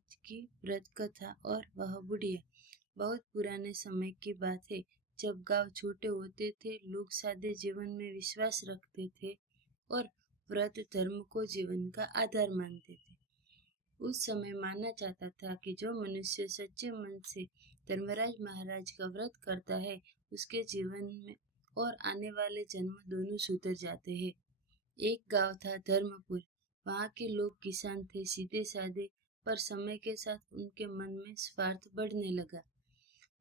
महाराज की व्रत कथा और वह बुढ़िया। बहुत पुराने समय की बात है, जब गांव छोटे होते थे, लोग सादे जीवन में विश्वास रखते थे और व्रत धर्म को जीवन का आधार मानते थे। उस समय माना जाता था कि जो मनुष्य सच्चे मन से धर्मराज महाराज का व्रत करता है, उसके जीवन में और आने वाले जन्म दोनों सुधर जाते हैं। एक गांव था धर्मपुर। वहाँ के लोग किसान थे, सीधे साधे, पर समय के साथ उनके मन में स्वार्थ बढ़ने लगा।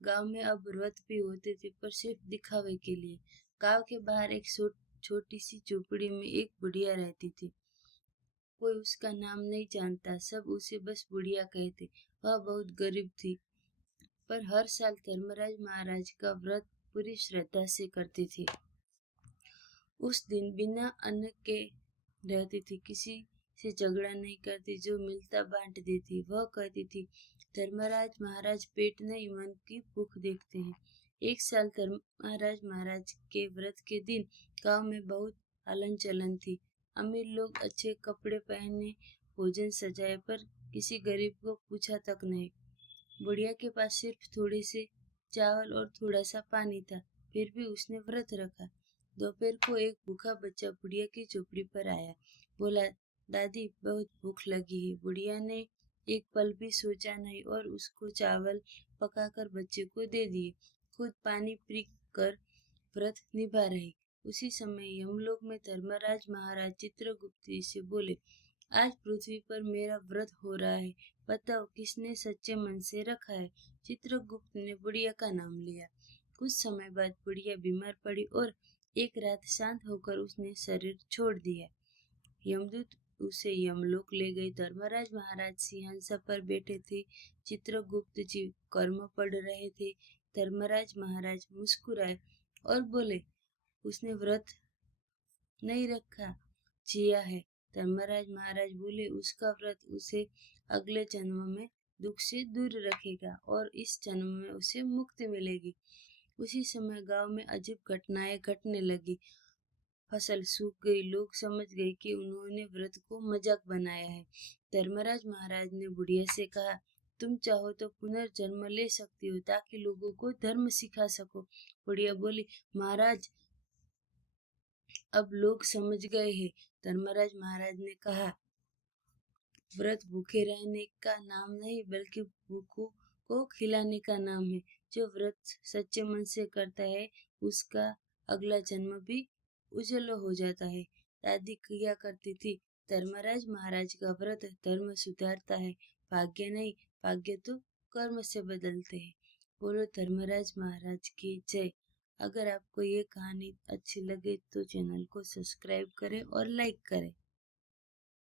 गांव में अब व्रत भी होते थे, पर सिर्फ दिखावे के लिए। गांव के बाहर एक छोटी सी झोपड़ी में एक बुढ़िया रहती थी। कोई उसका नाम नहीं जानता, सब उसे बस बुढ़िया कहते। वह बहुत गरीब थी, पर हर साल धर्मराज महाराज का व्रत पूरी श्रद्धा से करती थी। उस दिन बिना अन्न के रहती थी, किसी से झगड़ा नहीं करती, जो मिलता बांट देती। वह कहती थी, धर्मराज महाराज पेट नहीं मन की भूख देखते हैं। एक साल धर्मराज महाराज के व्रत के दिन गांव में बहुत हलन चलन थी। अमीर लोग अच्छे कपड़े पहने, भोजन सजाए, पर किसी गरीब को पूछा तक नहीं। बुढ़िया के पास सिर्फ थोड़े से चावल और थोड़ा सा पानी था, फिर भी उसने व्रत रखा। दोपहर को एक भूखा बच्चा बुढ़िया की झोपड़ी पर आया। बोला, दादी बहुत भूख लगी है। बुढ़िया ने एक पल भी सोचा नहीं और उसको चावल पकाकर बच्चे को दे दिए, खुद पानी पी कर व्रत निभा रही। उसी समय यमलोक में धर्मराज महाराज चित्रगुप्त जी से बोले, आज पृथ्वी पर मेरा व्रत हो रहा है, बताओ किसने सच्चे मन से रखा है। चित्रगुप्त ने बुढ़िया का नाम लिया। कुछ समय बाद बुढ़िया बीमार पड़ी और एक रात शांत होकर उसने शरीर छोड़ दिया। यमदूत उसे यमलोक ले गए। धर्मराज महाराज सिंहासन पर बैठे थे, चित्रगुप्त जी कर्म पढ़ रहे थे। धर्मराज महाराज मुस्कुराए और बोले, उसने व्रत नहीं रखा, जिया है। धर्मराज महाराज बोले, उसका व्रत उसे अगले जन्म में दुख से दूर रखेगा और इस जन्म में उसे मुक्ति मिलेगी। उसी समय गांव में अजीब घटनाएं घटने लगी। फसल सूख गई। लोग समझ गए कि उन्होंने व्रत को मजाक बनाया है। धर्मराज महाराज ने बुढ़िया से कहा, तुम चाहो तो पुनर्जन्म ले सकती हो, ताकि लोगों को धर्म सिखा सको। बुढ़िया बोली, महाराज अब लोग समझ गए हैं। धर्मराज महाराज ने कहा, व्रत भूखे रहने का नाम नहीं, बल्कि भूखों को खिलाने का नाम है। जो व्रत सच्चे मन से करता है, उसका अगला जन्म भी उज्जवल हो जाता है। दादी किया करती थी, धर्मराज महाराज का व्रत धर्म सुधारता है, भाग्य नहीं। भाग्य तो कर्म से बदलते हैं। बोलो धर्मराज महाराज की जय। अगर आपको ये कहानी अच्छी लगे तो चैनल को सब्सक्राइब करें और लाइक करें।